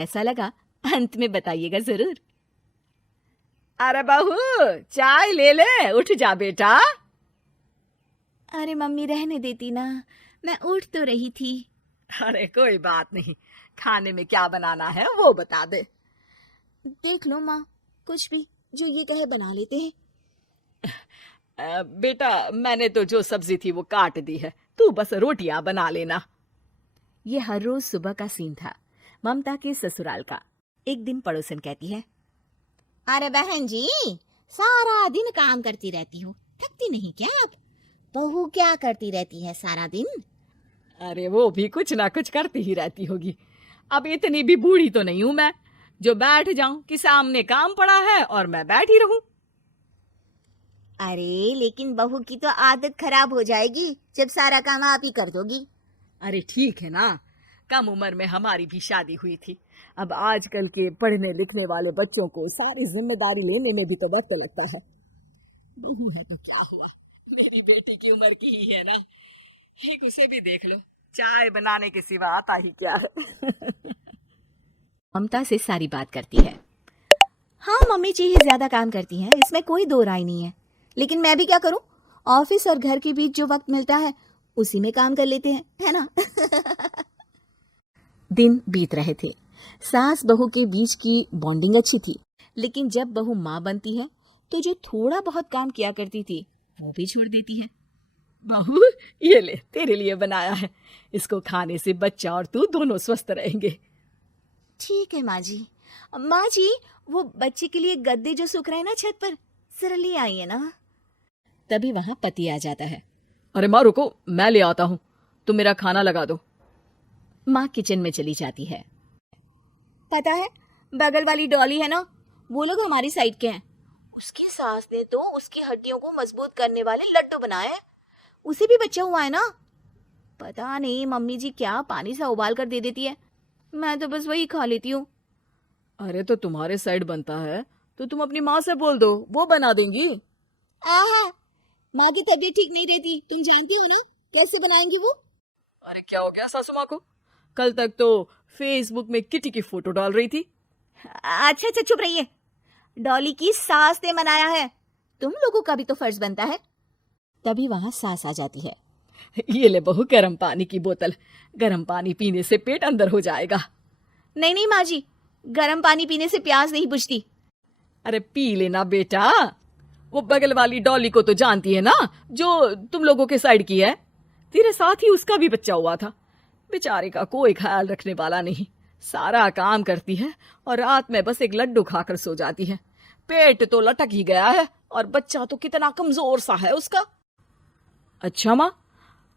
ऐसा लगा अंत में बताइएगा जरूर। अरे बहू, चाय ले ले, उठ जा बेटा। अरे मम्मी रहने देती ना, मैं उठ तो रही थी। अरे कोई बात नहीं, खाने में क्या बनाना है वो बता दे। देख लो माँ, कुछ भी जो ये कहे बना लेते हैं। बेटा मैंने तो जो सब्जी थी वो काट दी है, तू बस रोटियां बना लेना। ये हर रोज सुबह का सीन था ममता के ससुराल का। एक दिन पड़ोसन कहती है, अरे बहन जी, सारा दिन काम करती रहती हो, थकती नहीं क्या आप? बहू क्या करती रहती है सारा दिन? अरे वो भी कुछ ना कुछ करती ही रहती होगी। अब इतनी भी बूढ़ी तो नहीं हूं मैं जो बैठ जाऊं कि सामने काम पड़ा है और मैं बैठी रहूं। अरे लेकिन बहू की तो आदत खराब हो जाएगी जब सारा काम आप ही कर दोगी। अरे ठीक है ना, कम उम्र में हमारी भी शादी हुई थी। अब आजकल के पढ़ने लिखने वाले बच्चों को सारी जिम्मेदारी लेने में भी तो वक्त लगता है। बहू है तो क्या हुआ, मेरी बेटी की उम्र की ही है ना, ठीक उसे भी देख लो, चाय बनाने के सिवा आता ही क्या है। ममता से सारी बात करती है। हाँ मम्मी जी ही ज्यादा काम करती हैं, इसमें कोई दो राय नहीं है, लेकिन मैं भी क्या करूं, ऑफिस और घर के बीच जो वक्त मिलता है उसी में काम कर लेते हैं, है ना। दिन बीत रहे थे। सास बहू के बीच की बॉन्डिंग अच्छी थी, लेकिन जब बहू माँ बनती है तो जो थोड़ा बहुत काम किया करती थी वो भी छोड़ देती है। बहू ये ले, तेरे लिए बनाया है, इसको खाने से बच्चा और तू दोनों स्वस्थ रहेंगे। ठीक है माँ जी। माँ जी, वो बच्चे के लिए गद्दे जो सूख रहे हैं ना छत पर, जरा ले आइए ना। तभी वहां पति आ जाता है। अरे माँ रुको, मैं ले आता हूँ, तुम मेरा खाना लगा दो। माँ किचन में चली जाती है। पता है, बगल वाली डॉली है ना, वो लोग हमारी साइड के हैं। उसकी सास ने तो उसकी हड्डियों को मजबूत करने वाले लड्डू बनाए हैं। उसे भी बच्चा हुआ है ना। पता नहीं मम्मी जी क्या पानी सा उबाल कर दे देती है, मैं तो बस वही खा लेती हूँ। अरे तो तुम्हारे साइड बनता है तो तुम अपनी माँ से बोल दो, वो बना देंगी। आहा, माँ की तबीयत ठीक नहीं रहती, तुम जानती हो ना, कैसे बनाएंगी वो? अरे क्या हो गया सासू माँ को, कल तक तो फेसबुक में किटी की फोटो डाल रही थी। अच्छा अच्छा चुप रहिए। डॉली की सास ने मनाया है, तुम लोगों का भी तो फर्ज बनता है। तभी वहां सास आ जाती है। ये ले बहू गर्म पानी की बोतल, गर्म पानी पीने से पेट अंदर हो जाएगा। नहीं नहीं माँ जी, गर्म पानी पीने से प्यास नहीं बुझती। अरे पी लेना बेटा, वो बगल वाली डॉली को तो जानती है ना, जो तुम लोगों के साइड की है, तेरे साथ ही उसका भी बच्चा हुआ था। बेचारे का कोई ख्याल रखने वाला नहीं, सारा काम करती है और रात में बस एक लड्डू खाकर सो जाती है। पेट तो लटक ही गया है और बच्चा तो कितना कमजोर सा है उसका। अच्छा माँ,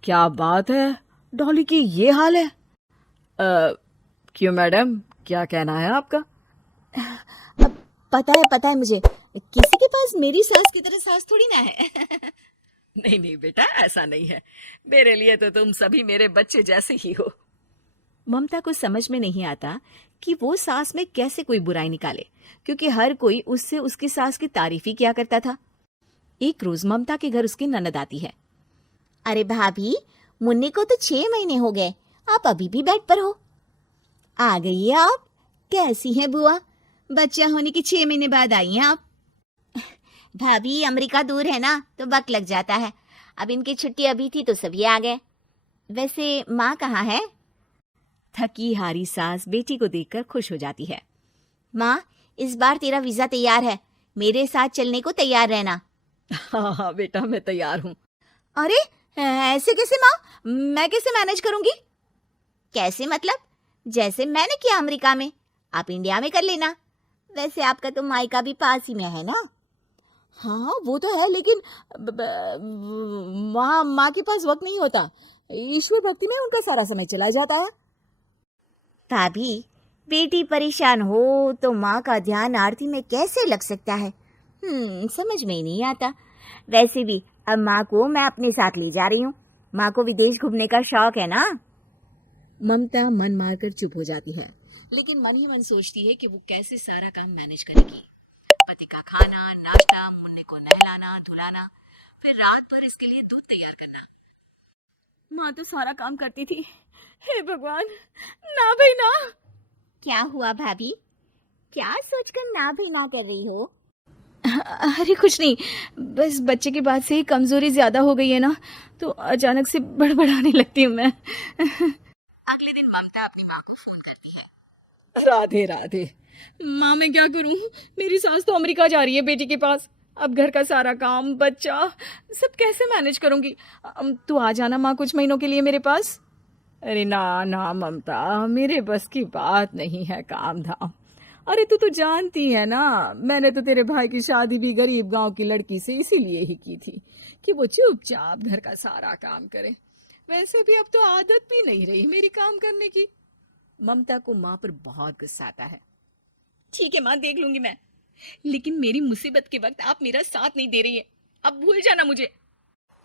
क्या बात है, डॉली की ये हाल है? क्यों मैडम, क्या कहना है आपका? अब पता है मुझे, किसी के पास मेरी सास की तरह सास थोड़ी ना है। नहीं नहीं बेटा, ऐसा नहीं है, मेरे लिए तो तुम सभी मेरे बच्चे जैसे ही हो। ममता को समझ में नहीं आता कि वो सास में कैसे कोई बुराई निकाले, क्योंकि हर कोई उससे उसकी सास की तारीफ ही किया करता था। एक रोज ममता के घर उसकी ननद आती है। अरे भाभी, मुन्नी को तो 6 महीने हो गए, आप अभी भी बेड पर हो। आ गई है आप? कैसी हैं बुआ? बच्चा होने के 6 महीने बाद आई हैं आप? भाभी अमेरिका दूर है ना, तो वक्त लग जाता है, अब इनकी छुट्टी अभी थी तो सभी आ गए। वैसे माँ कहाँ है? थकी हारी सास बेटी को देखकर खुश हो जाती है। माँ, इस बार तेरा वीजा तैयार है, मेरे साथ चलने को तैयार रहना। हाँ हाँ बेटा, मैं तैयार हूँ। अरे ऐसे कैसे माँ, मैं कैसे मैनेज करूंगी? कैसे मतलब? जैसे मैंने किया अमेरिका में, आप इंडिया में कर लेना। वैसे आपका तो मायका भी पास ही में है ना। हाँ वो तो है, लेकिन वहाँ माँ के पास वक्त नहीं होता, ईश्वर भक्ति में उनका सारा समय चला जाता है। भाभी, बेटी परेशान हो तो माँ का ध्यान आरती में कैसे लग सकता है? समझ में ही नहीं आता। वैसे भी अब माँ को मैं अपने साथ ले जा रही हूँ, माँ को विदेश घूमने का शौक है ना। ममता मन मारकर चुप हो जाती है, लेकिन मन ही मन सोचती है कि वो कैसे सारा काम मैनेज करेगी। पति का खाना, नाश्ता, मुन्ने को नहलाना धुलाना, फिर रात भर इसके लिए दूध तैयार करना। माँ तो सारा काम करती थी, हे भगवान, ना भाई ना। क्या हुआ भाभी? क्या सोचकर ना भी ना कर रही हो? अरे कुछ नहीं, बस बच्चे के बाद से ही कमजोरी ज्यादा हो गई है ना, तो अचानक से बड़बड़ाने लगती हूँ मैं। अगले दिन ममता अपनी माँ को फोन करती है। राधे राधे। माँ मैं क्या करूं, मेरी सास तो अमेरिका जा रही है बेटी के पास। अब घर का सारा काम, बच्चा, सब कैसे मैनेज करूंगी। तू आ जाना माँ कुछ महीनों के लिए मेरे पास। अरे ना ना ममता, मेरे बस की बात नहीं है काम धाम। अरे तू तो जानती है ना, मैंने तो तेरे भाई की शादी भी गरीब गांव की लड़की से इसीलिए ही की थी कि वो चुपचाप घर का सारा काम करे। वैसे भी अब तो आदत भी नहीं रही मेरी काम करने की। ममता को माँ पर बहुत गुस्सा आता है। ठीक है माँ, देख लूंगी मैं, लेकिन मेरी मुसीबत के वक्त आप मेरा साथ नहीं दे रही है, अब भूल जाना मुझे।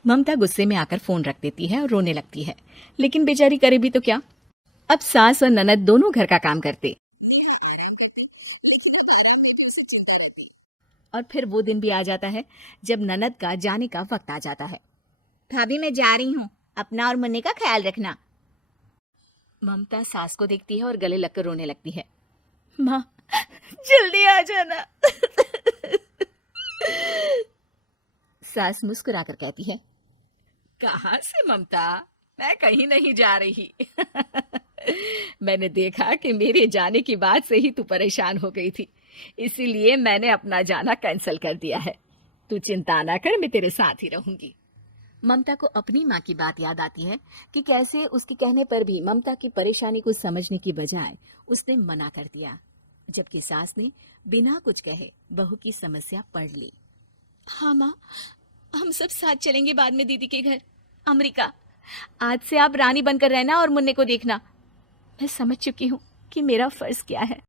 ममता गुस्से में आकर फोन रख देती है और रोने लगती है, लेकिन बेचारी करे भी तो क्या। अब सास और ननद दोनों घर का काम करते, और फिर वो दिन भी आ जाता है जब ननद का जाने का वक्त आ जाता है। भाभी मैं जा रही हूँ, अपना और मुन्ने का ख्याल रखना। ममता सास को देखती है और गले लगकर रोने लगती है। माँ जल्दी आ जाना। सास मुस्कुराकर कहती है, कहाँ से ममता, मैं कहीं नहीं जा रही। मैंने देखा कि मेरे जाने की बात से ही तू परेशान हो गई थी, इसीलिए मैंने अपना जाना कैंसिल कर दिया है। तू चिंता ना कर, मैं तेरे साथ ही रहूंगी। ममता को अपनी माँ की बात याद आती है कि कैसे उसके कहने पर भी ममता की परेशानी को समझने की बजाय उसने मना कर दिया, जबकि सास ने बिना कुछ कहे बहू की समस्या पढ़ ली। हाँ माँ, हम सब साथ चलेंगे बाद में दीदी के घर अमेरिका। आज से आप रानी बनकर रहना और मुन्ने को देखना। मैं समझ चुकी हूँ कि मेरा फर्ज क्या है।